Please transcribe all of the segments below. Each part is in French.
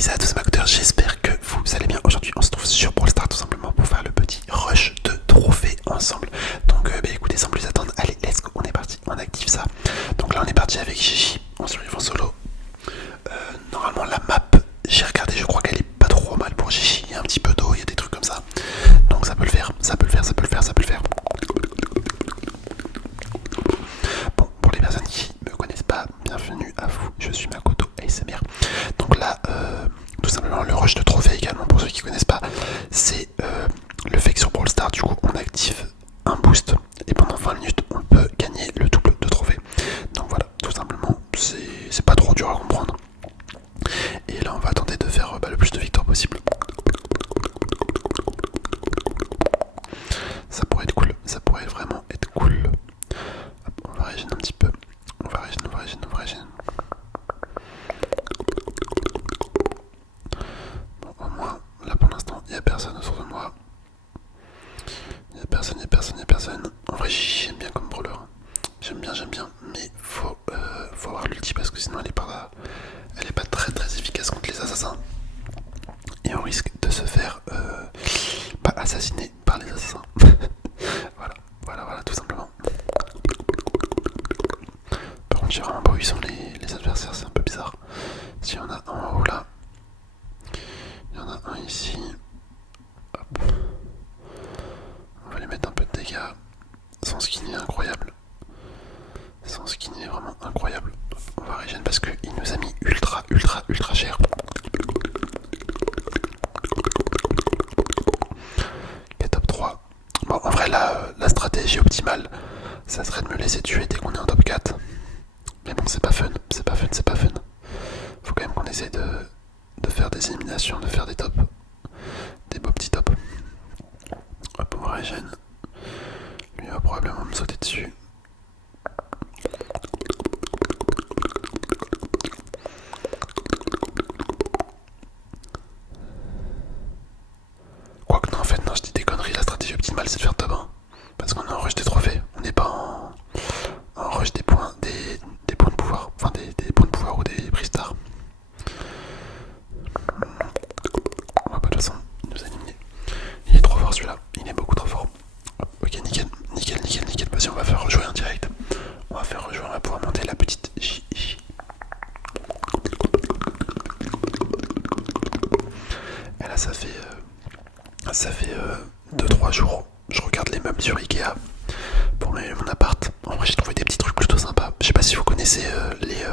Salut à tous mes écouteurs, j'espère que vous allez bien. Aujourd'hui on se trouve sur Brawl Stars tout simplement pour faire le petit rush de trophées ensemble. Donc écoutez, sans plus attendre, allez let's go, on est parti, on active ça. Donc là on est parti avec Gigi, on survit en solo. Normalement la map, j'ai regardé, je crois qu'elle est pas trop mal pour Gigi. Il y a un petit peu d'eau, il y a des trucs comme ça. Donc ça peut le faire, ça peut le faire, ça peut le faire, ça peut le faire. Bon, pour les personnes qui me connaissent pas, bienvenue à vous, je suis Makoto ASMR. Donc là, tout simplement le rush de trophées également, pour ceux qui connaissent pas, c'est le fait que sur Brawl Stars, du coup, on active un boost et pendant 20 minutes, on peut gagner le double de trophées. Donc voilà, tout simplement, c'est pas trop dur à comprendre. Et là, on va tenter de faire le plus de victoires possible. Ça pourrait être cool, ça pourrait vraiment être cool. Hop, on va régénérer un petit peu. On va régénérer, on va régénérer, on va régénérer. Bon, au moins, là pour l'instant, il n'y a personne autour de moi. Il n'y a personne, il n'y a personne, il n'y a personne. En vrai, j'aime bien comme brawler. J'aime bien, mais faut avoir l'ulti parce que sinon elle est pas très efficace contre les assassins. Et on risque de se faire pas assassiner par les assassins. voilà, tout simplement. Par contre, je sais vraiment pas où ils sont les adversaires, c'est un peu bizarre. S'il y en a un en haut là, il y en a un ici. Hop. On va lui mettre un peu de dégâts. Son skin est incroyable. Son skin est vraiment incroyable. On va régénérer parce qu'il nous a mis ultra cher. Et top 3. Bon, en vrai, la stratégie optimale, ça serait de me laisser tuer dès qu'on est en top 4. Mais bon, c'est pas fun. Faut quand même qu'on essaye de faire des éliminations, de faire des tops. Des beaux petits tops. Hop, on va régénérer. Lui va probablement me sauter dessus. Quoique non, en fait, non, je dis des conneries. La stratégie optimale, c'est de faire top 1. Parce qu'on est en rush des trophées. On n'est pas en rush des points, des points de pouvoir. Enfin, des points de pouvoir ou des prix stars. On va pas, de toute façon, il nous a éliminé. Il est trop fort celui-là. Il est beaucoup trop fort. Hop, ok, nickel. Vas-y, on va faire rejouer en direct. On va faire rejouer, on va pouvoir monter la petite J. Et là, ça fait 2-3 jours. Je regarde les meubles sur Ikea pour mon appart. En vrai, j'ai trouvé des petits trucs plutôt sympas. Je sais pas si vous connaissez les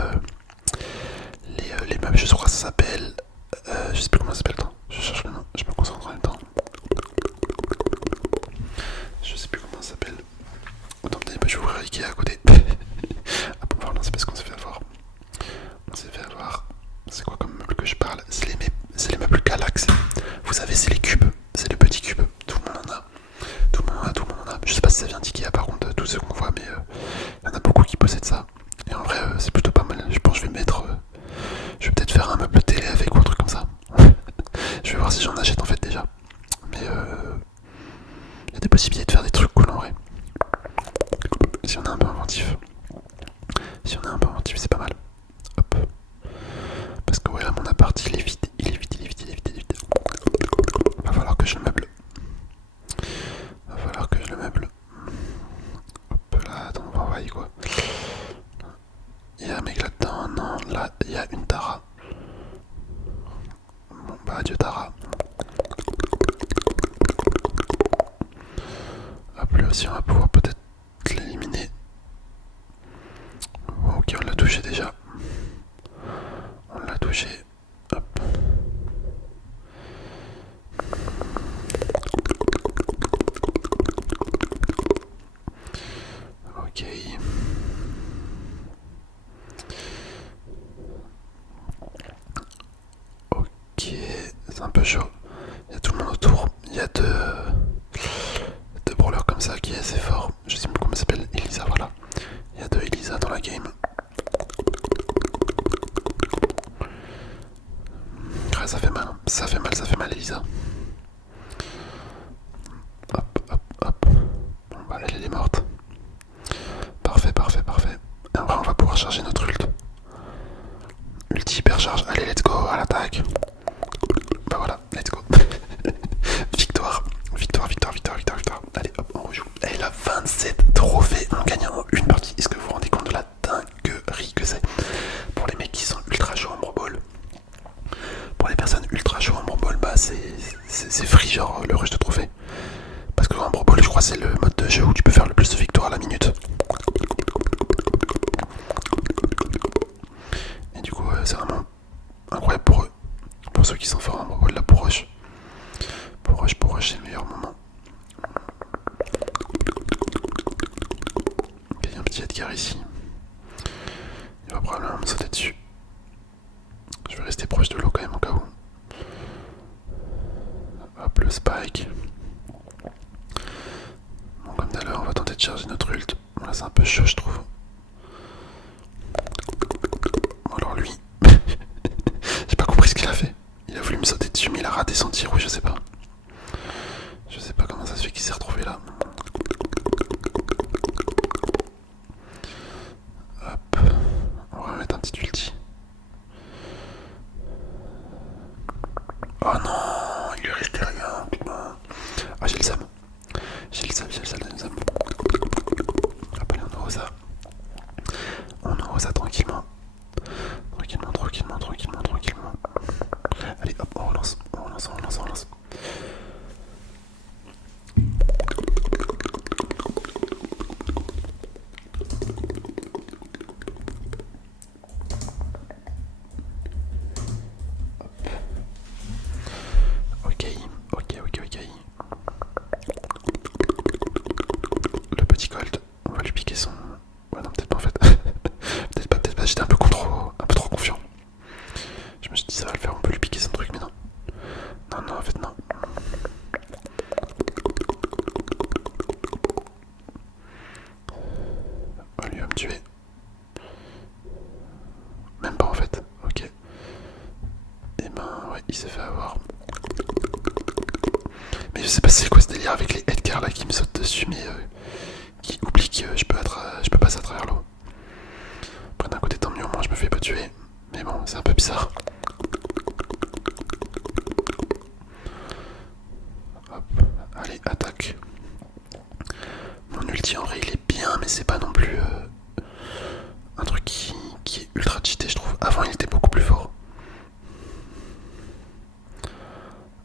meubles, je sais pas comment ça s'appelle. Je sais plus comment ça s'appelle. Attends, je cherche le nom. Je me concentre en même temps. Je sais plus comment ça s'appelle. Attendez, je vais ouvrir Ikea à côté. Ah bon, pardon, c'est parce qu'on s'est fait avoir. C'est quoi comme meuble que je parle? C'est les meubles Galax. Vous savez, c'est les cubes. C'est le petit cube. Tout le monde en a. Je sais pas si ça vient d'Ikea par contre, tous ceux qu'on voit, mais il y en a beaucoup qui possèdent ça. Et en vrai, c'est plutôt pas mal. Je pense que je vais peut-être faire un meuble télé avec ou un truc comme ça. Je vais voir si j'en achète en fait déjà. Mais il y a des possibilités de faire des trucs cool en vrai. Si on est un peu inventif. C'est pas mal. Hop. Parce que ouais, là, mon appart, il est vide. Va falloir que je le meuble. Hop là, attends, on va envoyer quoi. Il y a un mec là-dedans. Non, là, il y a une Tara. Bon, bah, adieu Tara. Hop, lui aussi, on va pouvoir peut-être l'éliminer. Bon, ok, on l'a touché déjà. Hop. Ok. C'est un peu chaud. Il y a tout le monde autour. Il y a deux brawlers comme ça qui est assez fort. Je sais plus comment ça s'appelle. Elisa, voilà. Il y a deux Elisa dans la game. Ouais, ça fait mal Elisa. Hop. Bon bah elle est morte. Parfait. Et en vrai on va pouvoir charger notre ult. Ulti hyper charge. Allez, let's go, à l'attaque. genre le rush de trophée. Parce que en Brawl Ball, je crois que c'est le mode de jeu où tu peux faire le plus de victoires à la minute. Et du coup, c'est vraiment incroyable pour eux. Pour ceux qui sont forts en Brawl Ball, là pour rush. Pour rush, c'est le meilleur moment. Il y a un petit Edgar ici. Il va probablement me sauter dessus. Je vais rester proche de l'eau quand même au cas où. Hop, le spike. Bon, comme tout à l'heure, on va tenter de charger notre ult. Bon, là, c'est un peu chaud, je trouve. Bon, alors lui, j'ai pas compris ce qu'il a fait. Il a voulu me sauter dessus, mais il a raté son tir, ou je sais pas. Je sais pas comment ça se fait qu'il s'est retrouvé là. Hop, on va mettre un petit ulti. Oh non, il lui restait rien, putain. Ah, j'ai le seum. J'ai le seum. Hop, allez, on ouvre ça. On ouvre ça tranquillement. Tranquillement. Allez, hop, on relance. Ok. Le petit Colt, on va lui piquer son... Ouais non, peut-être pas en fait. peut-être pas, j'étais un peu trop confiant. Je me suis dit ça va le faire, on peut lui piquer son truc, mais non. Non, en fait non. Oh, lui va me tuer. Même pas en fait, ok. Et ben ouais, il s'est fait avoir. Mais je sais pas c'est quoi ce délire avec les Edgar là qui me sautent dessus, mais qui oublie que je peux passer à travers l'eau. Après d'un côté tant mieux, au moins je me fais pas tuer. Mais bon, c'est un peu bizarre. Hop, allez, attaque. Mon ulti en vrai il est bien, mais c'est pas non plus un truc qui est ultra cheaté, je trouve. Avant il était beaucoup plus fort.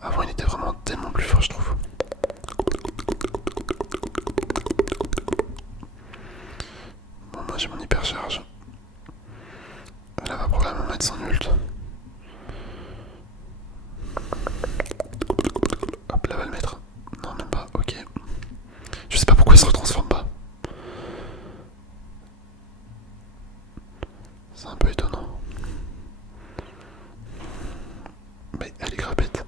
Avant il était vraiment tellement plus fort, je trouve. Bon, moi j'ai mon hyper charge. Elle va probablement mettre son ult. Hop, là va le mettre. Non, même pas, ok. Je sais pas pourquoi il se retransforme pas. C'est un peu étonnant. Mais elle est grave bête.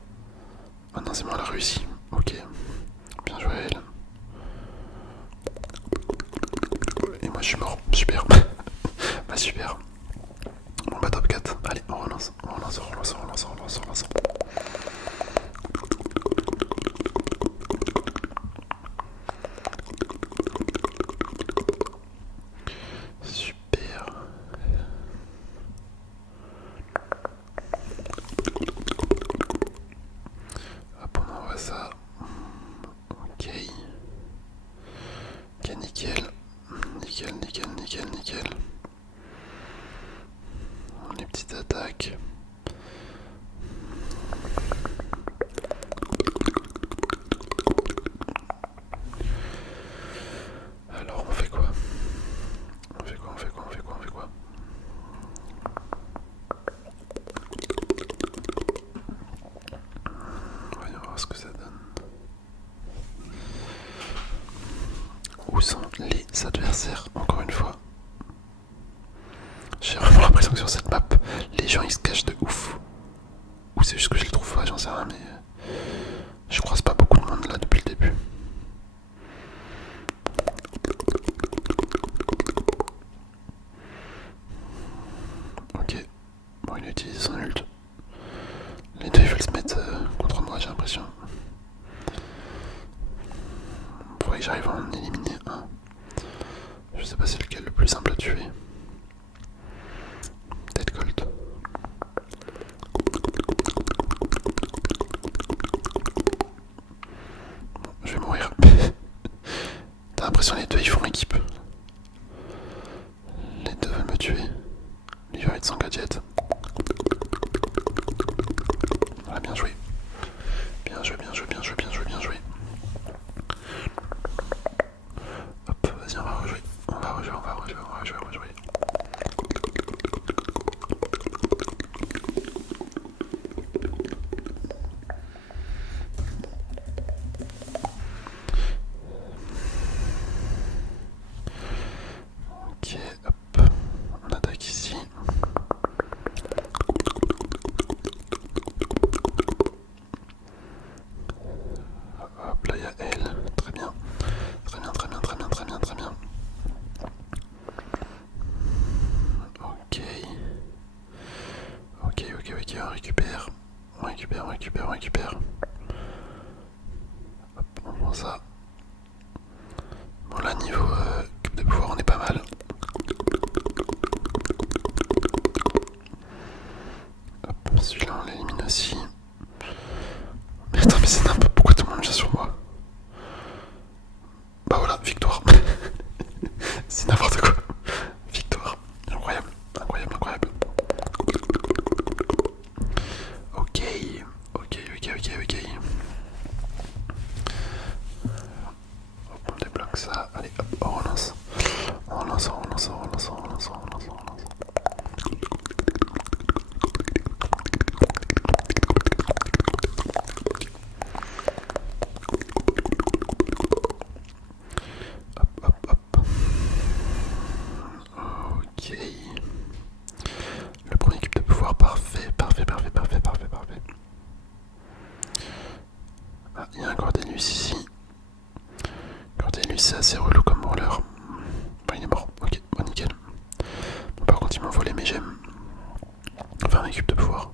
Maintenant c'est moi, elle a réussi. Ok. Bien joué à elle. Et moi je suis mort. Super. Bah super. Bon bah top 4. Allez, on relance. Super. Hop, on envoie ça. Ok. Ok, nickel. Les petites attaques. Alors on fait quoi? Voyons voir ce que ça donne. Où sont les adversaires, encore une fois? J'ai vraiment l'impression que sur cette map, les gens ils se cachent de ouf. Ou c'est juste que je les trouve pas, j'en sais rien, mais je croise pas beaucoup de monde là depuis le début. Ok, bon il a utilisé son ult. Les deux ils veulent se mettre contre moi, j'ai l'impression. Faudrait que j'arrive à en éliminer un. Je sais pas c'est lequel le plus simple à tuer. Peut-être Colt. Bon, je vais mourir. T'as l'impression que les deux ils font équipe. Les deux veulent me tuer. Lui va être sans gadget. Voilà, bien joué. Bien joué. On récupère, on récupère, on récupère. Hop, on prend ça. Bon là niveau cube de pouvoir on est pas mal. Hop, celui-là on l'élimine aussi. Mais attends mais c'est n'importe pourquoi tout le monde vient sur moi. Bah voilà, victoire. C'est n'importe quoi. Victoire. Incroyable, incroyable, incroyable. Ok, ok, ok, ok, ok. Hop, on débloque ça. Allez, hop, on relance. On relance, on relance, on relance, on relance, on relance, on relance. Hop, hop, hop. Ok. Le premier cube de pouvoir, parfait, parfait, parfait, parfait, parfait, parfait. Ah, il y a un Cordelius ici. Cordelius, c'est assez relou comme roller. Bon, il est mort, ok, bon, nickel. Bon, par contre, il m'a volé mes gemmes. Enfin, mes cubes de pouvoir.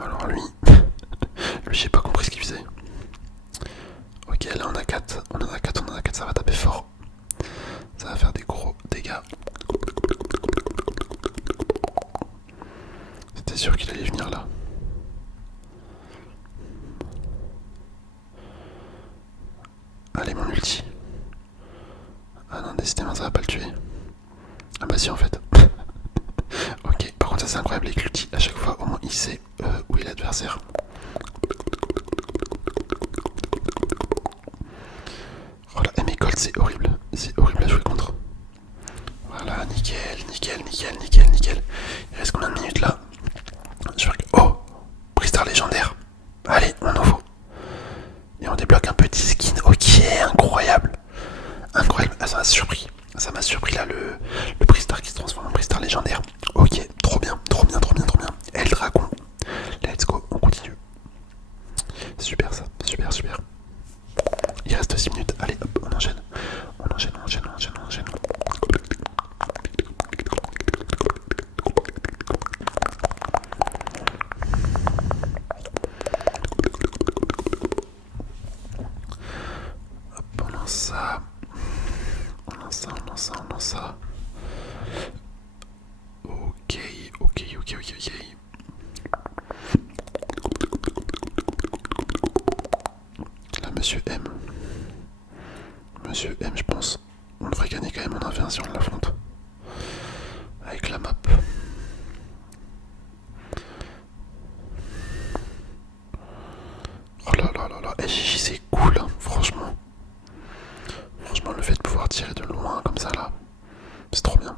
Alors, lui, j'ai pas compris ce qu'il faisait. Ok, là, on a 4, on en a 4, on en a 4, ça va taper fort. Ça va faire des gros dégâts. C'était sûr qu'il allait venir là. Allez, mon ulti. Ah non, décidément, ça va pas le tuer. Ah bah si, en fait. Ok, par contre, ça c'est incroyable avec l'ulti. À chaque fois, au moins, il sait où est l'adversaire. Oh là, mes golds, c'est horrible. C'est horrible à jouer contre. Voilà, nickel, nickel, nickel, nickel, nickel. Il reste combien de minutes là? Oh, Bristar légendaire. Allez, on ouvre. Et on débloque un petit skin. Ok, incroyable. Incroyable. Ah, ça m'a surpris. Ça m'a surpris là, le Bristar qui se transforme en Bristar légendaire. Ok, trop bien, trop bien, trop bien, trop bien. Et le dragon. Let's go, on continue. Super ça, super, super. Il reste 6 minutes. Allez, hop, on enchaîne. On enchaîne, on enchaîne, on enchaîne, on enchaîne. Hop, on lance ça. On lance ça, on lance ça, on lance ça. Ok, ok, ok, ok, ok. Là, monsieur M. Monsieur M, je pense. On devrait gagner quand même en 1v1 si on l'affronte. Avec la map. Oh là là là là. SJJ c'est cool, hein, franchement. Franchement, le fait de pouvoir tirer de loin comme ça là, c'est trop bien.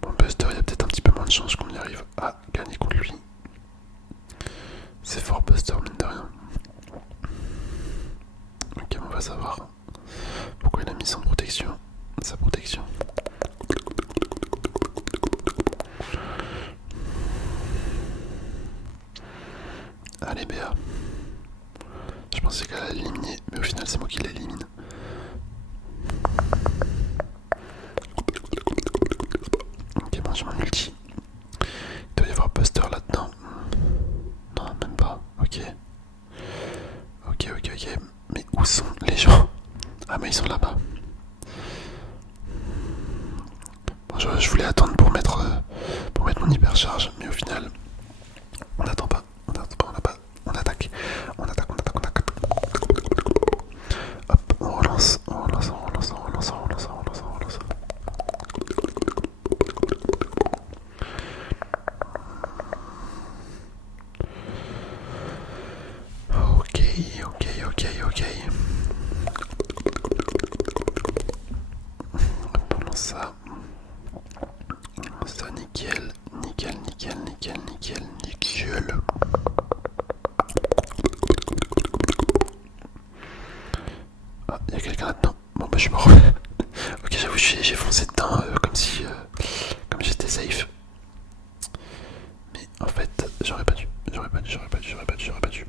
Bon, Buster, il y a peut-être un petit peu moins de chance qu'on y arrive à gagner contre lui. C'est fort Buster, mine de rien. Ok, on va savoir pourquoi il a mis sa protection. Allez Béa. Je pensais qu'elle allait l'éliminer, mais au final c'est moi qui l'élimine. Ok, bon, j'ai mon ulti. Il doit y avoir Buster là-dedans. Non, même pas. Ok. Ok, ok, ok. Mais où sont les gens? Ah, mais ils sont là-bas. Bon, je voulais attendre pour mettre mon hypercharge, mais au final, on n'attend pas. On n'attend pas, on n'a pas. On attaque. On attaque, on attaque, on attaque. Hop, on relance, on relance, on relance, on relance, on relance, on relance, on relance. Ok, ok, ok, ok. Hop, on lance ça. On lance ça, nickel. Nickel, nickel, nickel, nickel, nickel. Ah, il y a quelqu'un là-dedans. Bon bah je suis mort. Ok, j'avoue, j'ai foncé dedans comme si... comme j'étais safe. Mais en fait, j'aurais pas dû. J'aurais pas dû, j'aurais pas dû, j'aurais pas dû, j'aurais pas dû.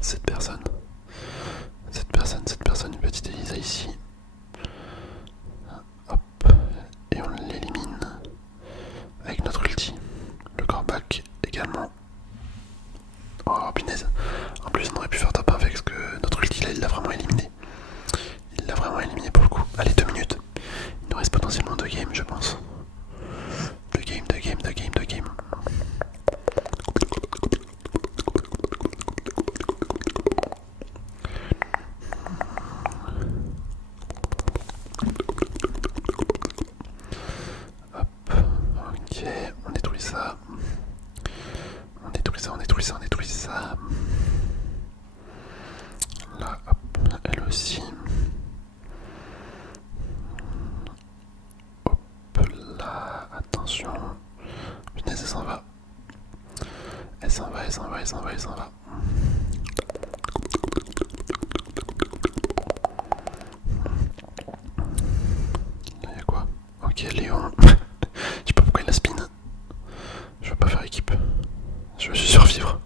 Cette personne, une petite Elisa ici. Hop, et on l'élimine avec notre ulti. Le corback également. Oh punaise. En plus on aurait pu faire top 1 avec parce que notre ulti là il l'a vraiment éliminé. Il l'a vraiment éliminé pour le coup. Allez 2 minutes. Il nous reste potentiellement 2 games je pense. 2 games. Hop, ok, on détruit ça. On détruit ça. Là, hop, elle aussi. Hop là, attention. Punaise, elle s'en va. Elle s'en va. Là, y'a quoi? Ok, Léon. Je sais pas pourquoi il a spin. Je veux pas faire équipe. Je veux juste survivre.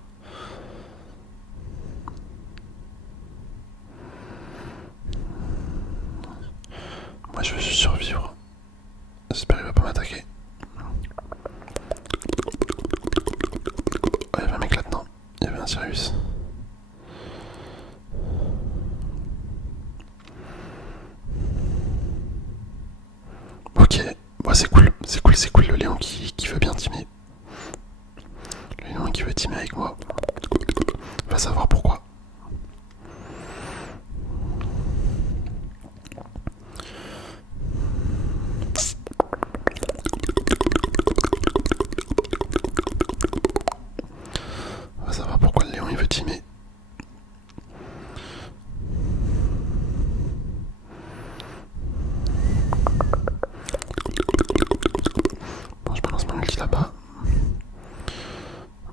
Moi je veux juste survivre. J'espère qu'il va pas m'attaquer. Oh, il y avait un mec là-dedans. Il y avait un Sirius. Ok, bon, c'est cool. Le Léon qui veut bien teamer. Le Léon qui veut teamer avec moi. Va savoir pourquoi. Va savoir pourquoi le Léon il veut teamer. Bon, je balance mon ulti là-bas.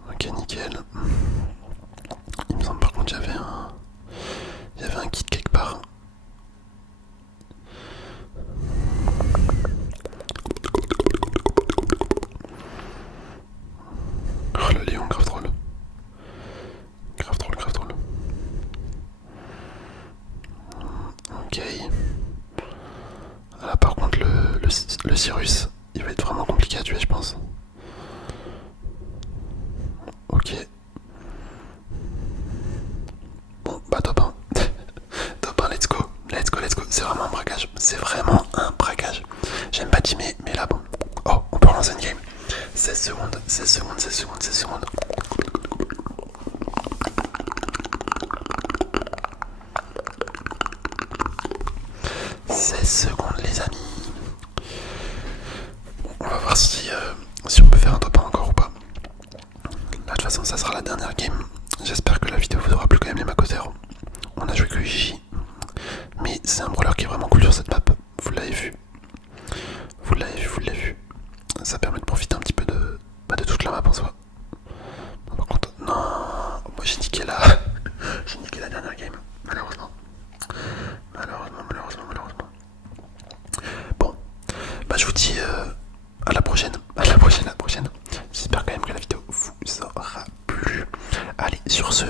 Ok, nickel. Il me semble par contre qu'il y avait un kit quelque part. Oh le Léon, grave troll. Ok. Là par contre le Cyrus, il va être vraiment compliqué à tuer je pense. Ok. Bon bah top 1. Top 1, let's go. C'est vraiment un braquage. J'aime pas teamer, mais là bon. Oh, on peut relancer une game. 16 secondes. 16 secondes les amis. Bon, on va voir si on peut faire un top 1 encore ou pas. Là de toute façon ça sera la dernière game. J'espère que la vidéo vous aura plu quand même les macoteurs. On a joué que Gigi. Mais c'est un brawler qui est vraiment cool sur cette map. Vous l'avez vu. Ça permet de profiter un petit peu de toute la map en soi. Par contre, non, moi j'ai niqué la dernière game, malheureusement. Bon, bah je vous dis à la prochaine. J'espère quand même que la vidéo vous aura plu. Allez, sur ce,